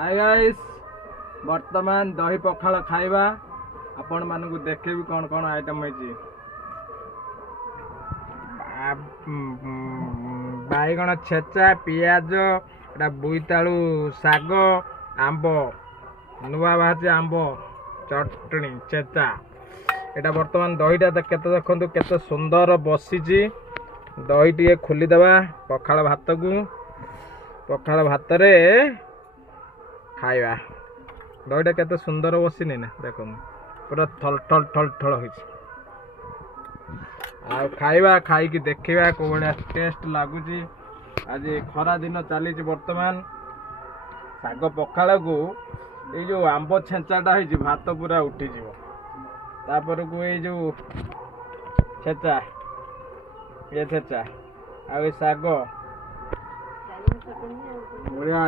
hi guys वर्तमान दही पखाल खाइबा आपण मानकु देखेबी कौन कौन आइटम है बाईगण छेचा पियाज एटा बोईतालु साग आंब नुआ भाजी आंब चटनी छेचा एटा वर्तमान दहीटा केते देखंतु केते सुंदर बसीची दही टिके खोलीदेवा पखाल भात को पखाल भात रे खाइबा दहीटा केते सुंदर बसीनी ना देखो पूरा थल थल थल थल हो खाइबा खाई देखा को भाया टेस्ट लगुच आज खरा दिन चली वर्तमान साग पखाल को ये जो आंब छेचाटा है भात पूरा उठीज तापर को ये जो छेचा ये छेचा आ साग बढ़िया